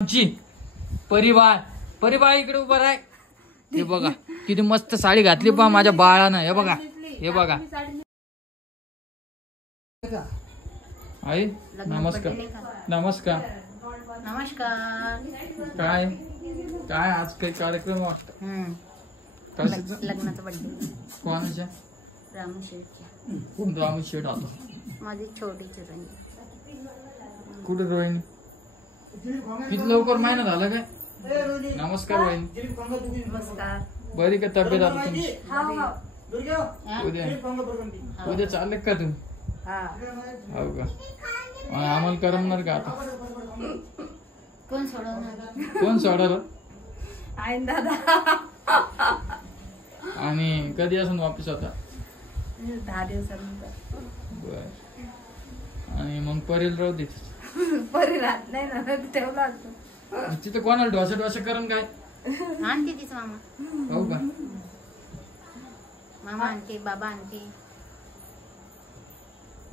आमची परिवार इकडे उभा आहे. हे बघा किती मस्त साडी घातली पहा माझ्या बाळानं. हे बघा आई नमस्कार. नमस्कार. काय आज काही कार्यक्रम वाटत लग्नाचा बर्थडे कोणाच्या? रामू शेठ. कोण रामू शेठ आलो? माझी छोटी चिरंजी. कुठे रोहिणी? किती लवकर महिना झाला काय? नमस्कार रोहिणी. नमस्कार. बरी का तब्येत आता तुमची? उद्या चालले का तुम्ही? हो का? आम्हाला करमणार का आता? कोण सोडवणार? कोण सोडवलं? आईन दादा. आणि कधी असून वापस आता? 10 दिवसानंतर. बर. आणि मग परेल राहू दे. परी राहत नाही ना, ठेवला असतो. तिथं कोणाला ढोसा करण काय? आणते तिचं मामा. हो का? मामा आणते, बाबा आणते.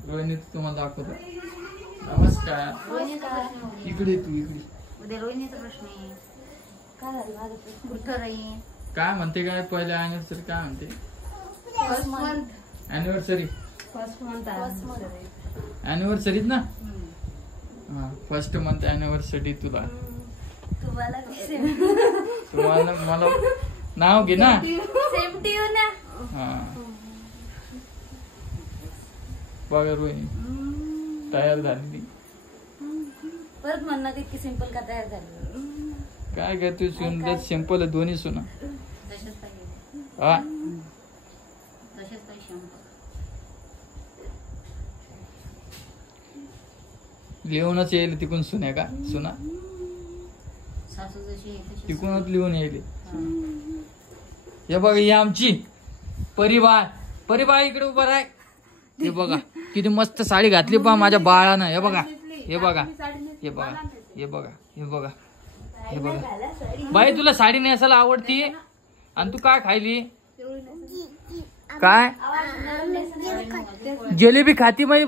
रोहिणी तुम्हाला दाखवतो. नमस्कार. रोहिणीचा प्रश्न उद्या. इकडे तू इकडे. उद्या रोहिणीचा प्रश्न आहे. काय झालं माझं प्रश्न? कुठं राहील? काय म्हणते काय पहिल्या अॅनिव्हर्सरी काय म्हणते? First month. अॅनिव्हर्सरी अॅनिव्हर्सरीच ना? हा फर्स्ट मंथ अॅनिव्हर्सरी तुला. तुम्हाला मला नाव घे ना. सेम टू यू ना. हा बघा रोहिणी तयार झाली. परत म्हणणार इतकी सिंपल का तयार झाली? काय काय तू सुंदर सिंपल आहे दोन्ही सुना. तसेच पाहिजे. हा तसेच पाहिजे. लिहूनच येईल तिकून सुन्या का सुना? सासू जशी आहे तशी. तिकूनच लिहून येईल. हे बघा ही आमची परिवार इकडे उभा आहे. हे बघा किती मस्त साडी घातली पहा माझ्या बाळानं. हे बघा बाई तुला साडी नेसायला आवडती आणि तू काय खायली? काय जिलेबी खाती बाई?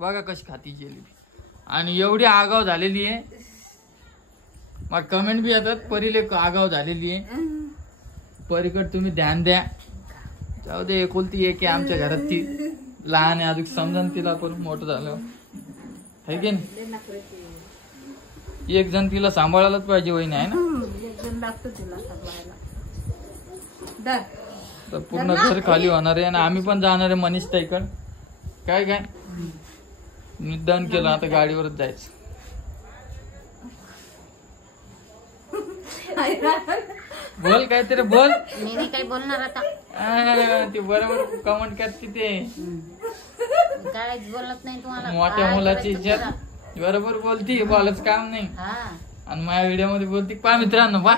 बघा कशी खाती जिलेबी. आणि एवढी आगाव झालेली आहे. मग कमेंट बी येतात परीले आगाव झालेली आहे. परीकडे तुम्ही ध्यान द्या. जाऊ दे एकुलती एक आमच्या घरात. ती लहान आहे अजून समजा तिला पण मोठं झालं है की नाही? एक जण तिला सांभाळायलाच पाहिजे वहिनी आहे ना. तर पूर्ण घर खाली होणार आहे. आणि आम्ही पण जाणार आहे मनीष ताईकड. काय निदान केलं आता गाडीवरच जायचं. बोल काहीतरी बोल. मी नाही काही बोलणार आता. ती बरोबर कमेंट करते ते. काय बोलत नाही तुम्हाला. मोठ्या मुलाची इज्जत बरोबर बोलती. बोलायचं काम नाही. आणि माझ्या व्हिडिओ मध्ये बोलती पहा मित्रांनो. पहा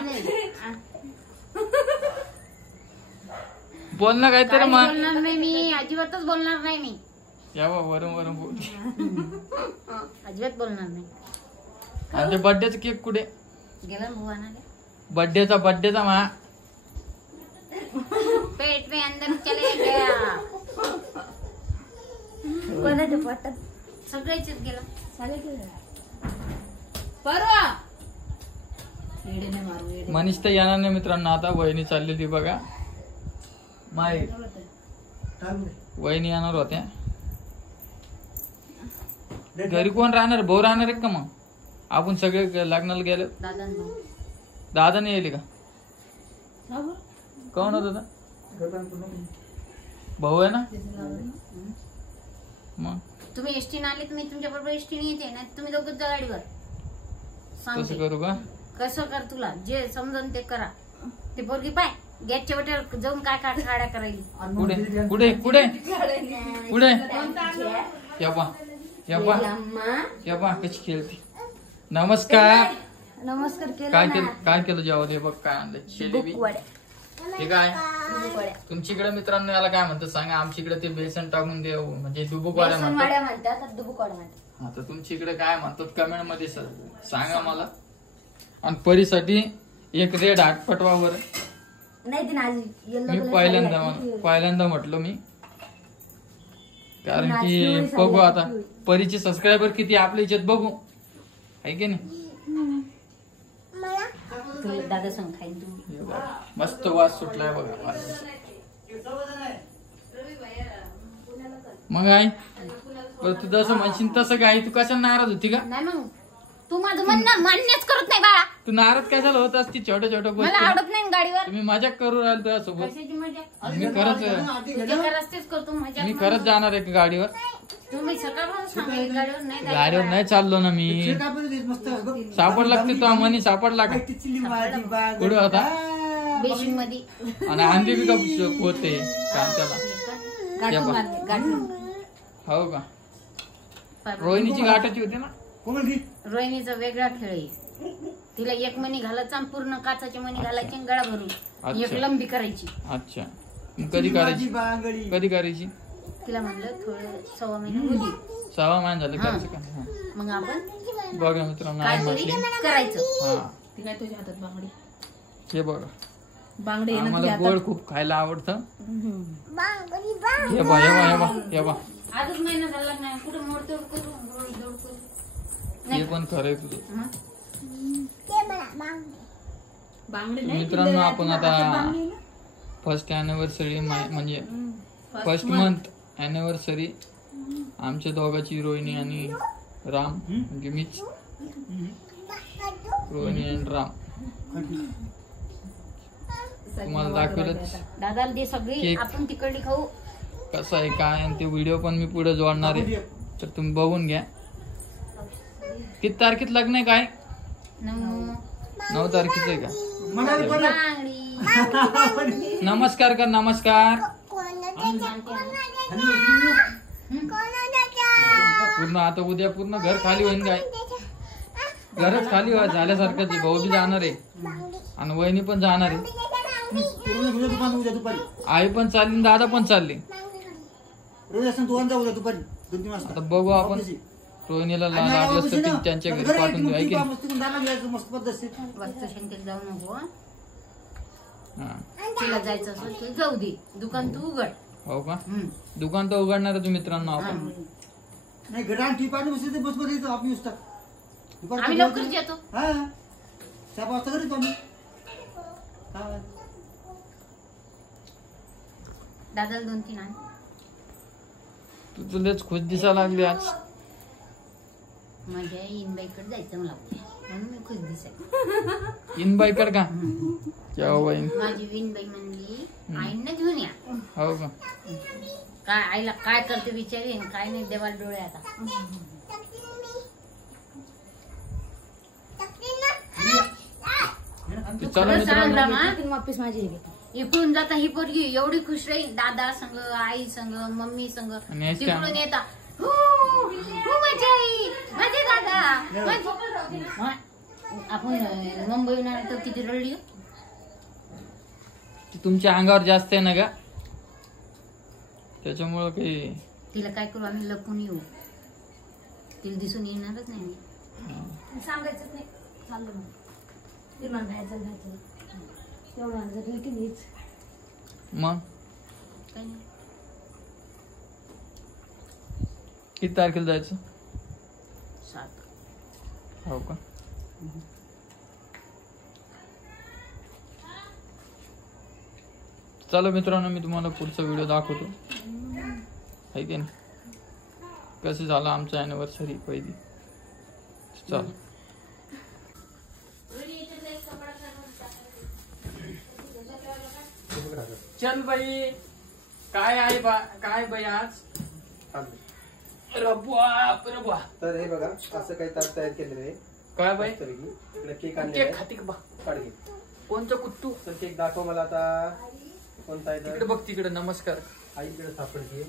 बोल ना काहीतरी. बोलणार नाही मी. अजिबातच बोलणार नाही मी. वरून बोलती. अजिबात बोलणार नाही. आणि ते बर्थडेचा केक कुठे गेला बुवा ना? बर्थडेचा मा पेट में अंदर चले गया. कोणाच्या पोटात? सगळ्याच्याच गेला. मनीष तर येणार नाही मित्रांनो. आता वहिनी चाललेली बघा. माय वहिनी येणार होत्या. घरी कोण राहणार? भाऊ राहणार आहे का? मग आपण सगळे लग्नाला गेलो. दादा नाही येईल का? कोण होत भाऊ आहे ना? मग तुम्ही एसटी आले तर मी तुमच्या बरोबर एसटी येते ना. तुम्ही दोघंच जा गाडीवर. तसं करू का? कसं कर तुला जे समजून ते करा. ते पोरगी पाय गॅसच्या वाट्यावर जाऊन काय काय खाड्या करायली. कुठे या पा कशी खेळते. नमस्कार. काय केलं जेवण? हे बघ काय आणलं. जिलेबी. हे काय तुमच्याकडे मित्रांनो याला काय म्हणतात सांगा. आमच्याकडे ते बेसन टाकून देऊ म्हणजे दुबुकवाड्या म्हणतात. हा तर तुमच्याकडे काय म्हणतात कमेंट मध्ये सांगा मला. आणि परीसाठी एक रेड हार्ट पटवा बरं. मी पहिल्यांदा म्हटलो मी. कारण की बघू आता परीचे सबस्क्रायबर किती आपल्या इच्छेत बघू आहे की नाही? तुला दादा सांग खाईन तू. हे बघा, मस्त वास सुटलाय बघा. मग आई तू जसं म्हणशील तसं काय, तू कशाला नाराज होती का? नाही मग तू माझं म्हणणं मान्यच करत नाही बाळा. तू नाराज कशाला होत असती छोट्या छोट्या मला गोष्टी? आवडत नाही गाडीवर. तुम्ही मजाक करू राहिले तुझ्यासोबत. कशाची मजा? मी खरंच रस्तेच करतो मजा. मी खरंच जाणार आहे गाडीवर. तुम्ही सकाळपासून सांगा गाडीवर नाही जायचं. गाडीवर नाही चाललो ना मी. सापड लागते तो मनी सापडला का? कुठे होता? बेसिंग मध्ये. आणि अंडी बी का होते कांत्याला? हो का? रोहिणीची गाठाची होती ना? रोहिणीचा वेगळा खेळ आहे. तिला एक मणी घालायचा आणि पूर्ण काचाची मणी घालायची आणि गळा भरून एक लंबी करायची. अच्छा, कधी करायची? कधी करायची? तिला म्हणलं थोडं 6 महिने होती. 6 महिने झाले करायचं का? हा. मग आपण बघा मित्रांनो, काहीतरी करायचं. हा ती काय तुझ्या हातात बांगडी. हे बघा, बांगडी मला गोड खूप खायला आवडतं. हे बा हे बा हे बा आजच महिना झाला नाही कुठं मोडतोड करू जोड करू. हे पण खरंय तुझं. बांगडी मित्रांनो, आपण आता फर्स्ट अॅनिव्हर्सरी म्हणजे फर्स्ट मंथ अॅनिव्हर्सरी आमच्या दोघांची, रोहिणी आणि राम, म्हणजे मीच, रोहिणी आणि राम तुम्हाला दाखवलंच. दादाला दे सगळी, आपण तिकडली खाऊ. कसं आहे काय, आणि ते व्हिडिओ पण मी पुढे जोडणार आहे, तर तुम्ही बघून घ्या. किती तारखेत लग्न आहे? काय 9 तारखेच आहे का? नमस्कार कर, नमस्कार. पूर्ण आता उद्या पूर्ण घर खाली होईन काय? घरच खाली झाल्यासारखंच आहे. भाऊ बी जाणार आहे आणि वहिनी पण जाणार आहे. आई पण चालली, दादा पण चालले. आता बघू आपण, रोहिणीला लागलं तर त्यांच्या घरी पाठवून देऊ. ऐक वस्तुशंकेत जाऊ नको. तिला जायचं असेल तर जाऊ दे. दुकान तू उघड. हो का? दुकान तर उघडणार आहे मित्रांनो आपण. आम्ही लवकरच येतो. दादाला 2-3 आण. तू तुलाच खुश दिसायला लागली आज. माझ्या इनबाईकडे जायचं मला म्हणून मी खुश दिसायला. इनबाईकडे का? माझी विनबाई म्हणली आईंना घेऊन या. हो का? काय आईला काय करते विचारेन, काय नाही देवाला डोळे आता. इकडून जाता ही पोरगी एवढी खुश राहील. दादा संग, आई संग, मम्मी संग. तिकडून येता मजा आई, माझे दादा. आपण मुंबईहून आलो तर किती रडली. तुमच्या अंगावर जास्त आहे ना ग, त्याच्यामुळं काही. तिला काय करू आम्ही, लपून येऊ. तिला दिसून येणारच नाही. सांगायचंच नाही. चाललो मग काही नाही. किती तारखेला जायचं? 7. हो का? चला मित्रांनो, मी तुम्हाला पुढचा व्हिडिओ दाखवतो. आहे की नाही? कसं झालं आमचं अॅनिव्हर्सरी पहिली. चल चल बाई, काय आहे काय बाई आज? रबुआ. तर हे बघा, असं काही ताट तयार केलेलं आहे. काय बाई? इकडे केक आणले. केक खाती का बा? काढ घे. कोणतं कुट्टू? तर केक दाखव मला आता. कोणता आहे? तिकडे बघ, तिकडे. नमस्कार. आईकडे सापडते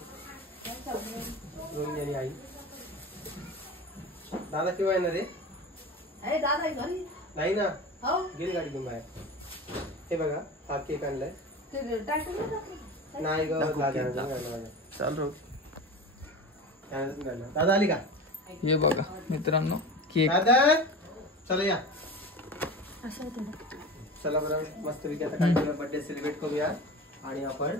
रोहिणी आणि आई. दादा केव्हा येणार रे? नाही ना, गेली गाडी घेऊन बाहेर. हे बघा, हा केक आणलाय. नाही ग चालू. दादा आली का? हे बघा मित्रांनो, केक. दादा चला या. चला बरं, मस्त पैकी आता काय बर्थडे सेलिब्रेट करूया. आणि आपण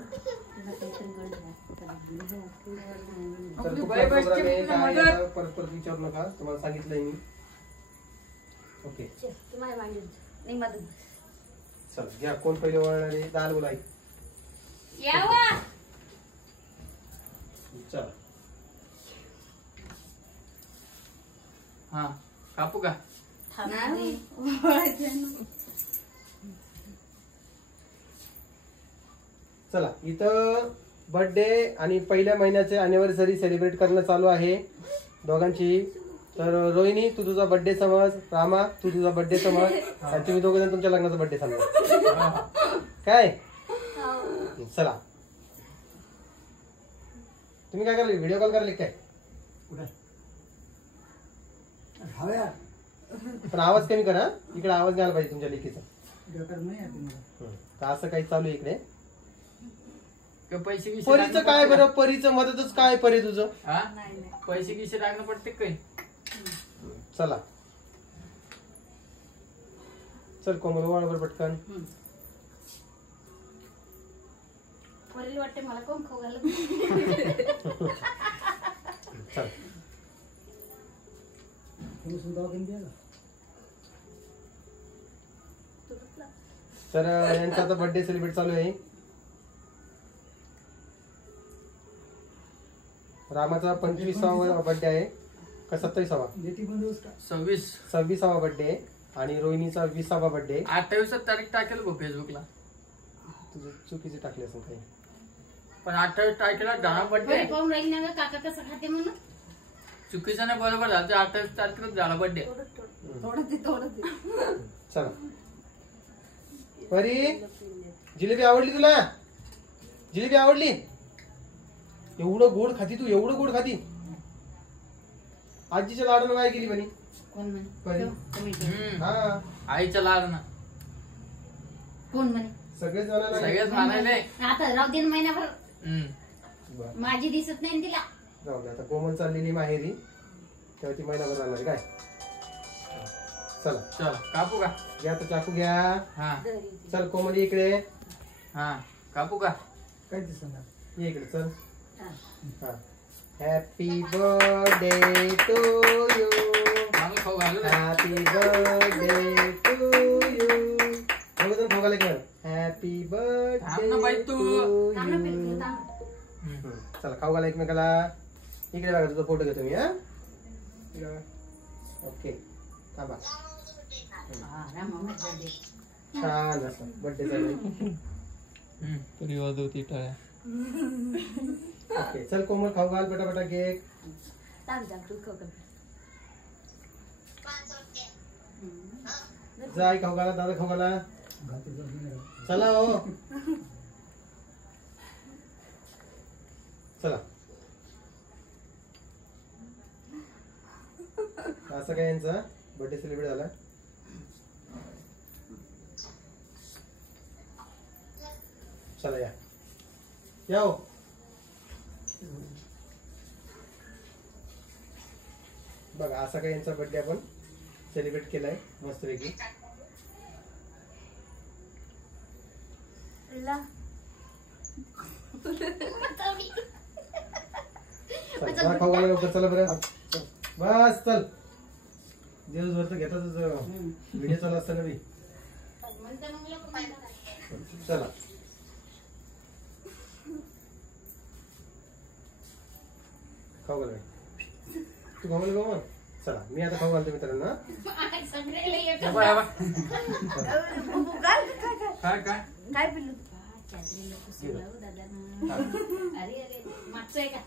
परत विचारू नका, तुम्हाला सांगितलंय मी. ओके तुम्हाला मांडून चल घ्या. कोण पहिले वळणार आहे? दाल बोलाई. यावा चल हा कापू का? चला इथं बर्थडे आणि पहिल्या महिन्याचे अॅनिव्हर्सरी सेलिब्रेट करणं चालू आहे दोघांची. तर रोहिणी तू तुझा बर्थडे समज, रामा तू तुझा बर्थडे समज आणि तुम्ही दोघे जण तुमच्या लग्नाचा बर्थडे समजा. काय चला तुम्ही काय करले? व्हिडिओ कॉल करले काय? पण आवाज कमी करा. इकडे आवाज घ्यायला पाहिजे तुमच्या लेकीचा. तर असं काही चालू आहे इकडे. पैसे गिसे परीचं काय बरं? परीचं मदतच काय परी तुझं? हा पैसे गिसे लागणं पडते काय? चला चल कोमल वळ बर पटकन. पोरीला वाटते मला कोण खाऊ घालत. चल तर यांचा आता बर्थडे सेलिब्रेट चालू आहे. रामाचा 25वा बर्थडे आहे का 27वा? 26वा बर्थडे आणि रोहिणीचा 20वा बर्थडे. 28 तारीख टाकेल बघ फेसबुकला. तुझं चुकीचे टाकले असं काही. पण 28 तारखेला डाळा बर्थडे. पाहून राहील ना काका कसं खाते म्हणून. चुकीचं नाही बरोबर झालं. 28 तारखेला झाला बर्थडे. चला परी जिलेबी आवडली तुला? जिलेबी आवडली? एवढं गोड खाती तू? एवढं गोड खाती? आजीच्या लाडानं काय केली म्हणे कोण परी? म्हणे? हा आईच्या लाडनं कोण म्हणे? सगळेच जणांना सगळेच म्हणायले. आता राव 3 महिन्याभर बरं. माझी दिसत नाही तिला. जाऊ दे आता. कोमल चाललेली माहेरी तेव्हा ती महिनाभर राहणार काय. चला चल कापू का? घ्या तर चाकू घ्या. हा चल कोमल ये इकडे. हा कापू का? काय दिसणार? ये इकडे चल. हा हॅपी बर्थडे टू यू. मला खाऊ घालू दे. Happy birthday to you. दोघं खाऊ घाले का? हॅपी थांब ना बाई बर्थडे तू. टू थांब ना यू. पिल्लू, थांब. चला खाऊ घाला एकमेकाला. इकडे बघा तुझा फोटो घेतो मी. हा ओके थांबा. हा, राम मामाचा birthday. छान असं बर्थडे चालू. तरी वाजवती टाळ्या. ओके चल कोमल खाऊ घाल पटापटा केक. थांब, थांब, तू खाऊ घाल. जा आई खाऊ घाला. दादा खाऊ घाला. चला हो चला. असं काय यांचा बर्थडे सेलिब्रेट झाला. चला या या हो. बघा असा काय यांचा बर्थडे आपण सेलिब्रेट केलाय मस्तपैकी. चला खाऊ घाला लवकर. चला बरं बस चल. दिवसभर तर घेतातच. व्हिडिओ चालू असताना मी. म्हणते मग लोकं म्हणतात. चला खाऊ घाल. तू खाऊ घाल मग. चला मी आता खाऊ घालतो मित्रांनो. आज सगळ्याला एक या बा, या बा. काय काय काय पिल्लू? चादरी लोकं सगळं हो दादा. अरे अरे मागचं आहे का?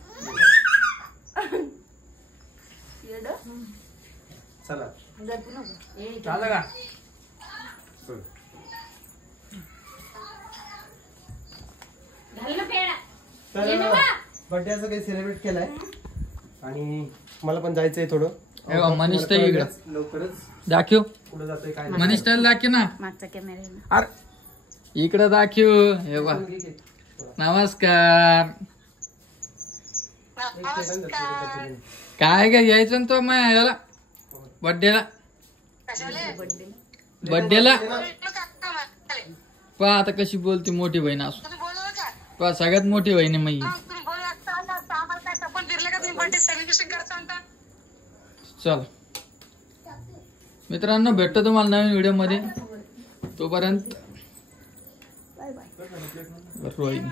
चला झालं का? घाल ना पेढा. ये ना तर बा. बर्थडे असं काही सेलिब्रेट केलाय आणि मला पण जायचंय थोडं. हे बघ, मनीष ताई इकडं. लवकरच दाखव. पुढे जातोय काय मनीष ताईला दाखव ना. मागचा कॅमेरा. अरे इकडं दाखव. हे बा नमस्कार. काय काय घ्यायचं ना तो मग याला बर्थडेला. बर्थडेला पहा आता कशी बोलते मोठी बहीण असू. पहा सगळ्यात मोठी बहीण आहे मग. चल मित्रांनो भेटतो तुम्हाला नवीन व्हिडिओ मध्ये. तोपर्यंत रोहिणी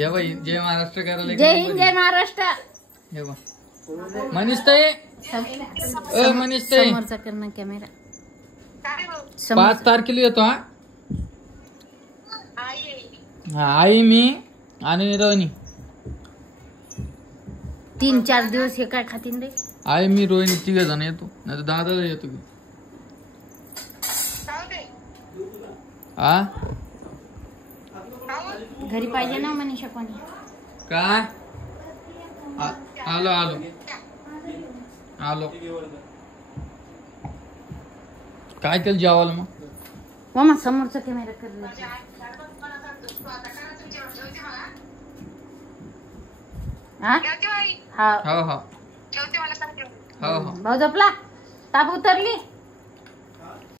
या बाई जय महाराष्ट्र करायला. जय हिंद जय महाराष्ट्र. हे बघ मनीष ताई. मनीष ताई समोरचा करणं कॅमेरा. 5 तारखेला येतो. हा आई मी आणि रोहिणी. 3-4 दिवस हे काय खातीन रे. आई मी रोहिणी 3 जण येतो. नाही तर दादाला येतो की. हा घरी पाहिजे ना मनीषा कोणी. काय आलो आलो आलो. काय केलं जेवायला मग. मामा समोरचा कॅमेरा कर. हा हो हो हो हो. भाऊ झोपला. ताप उतरली.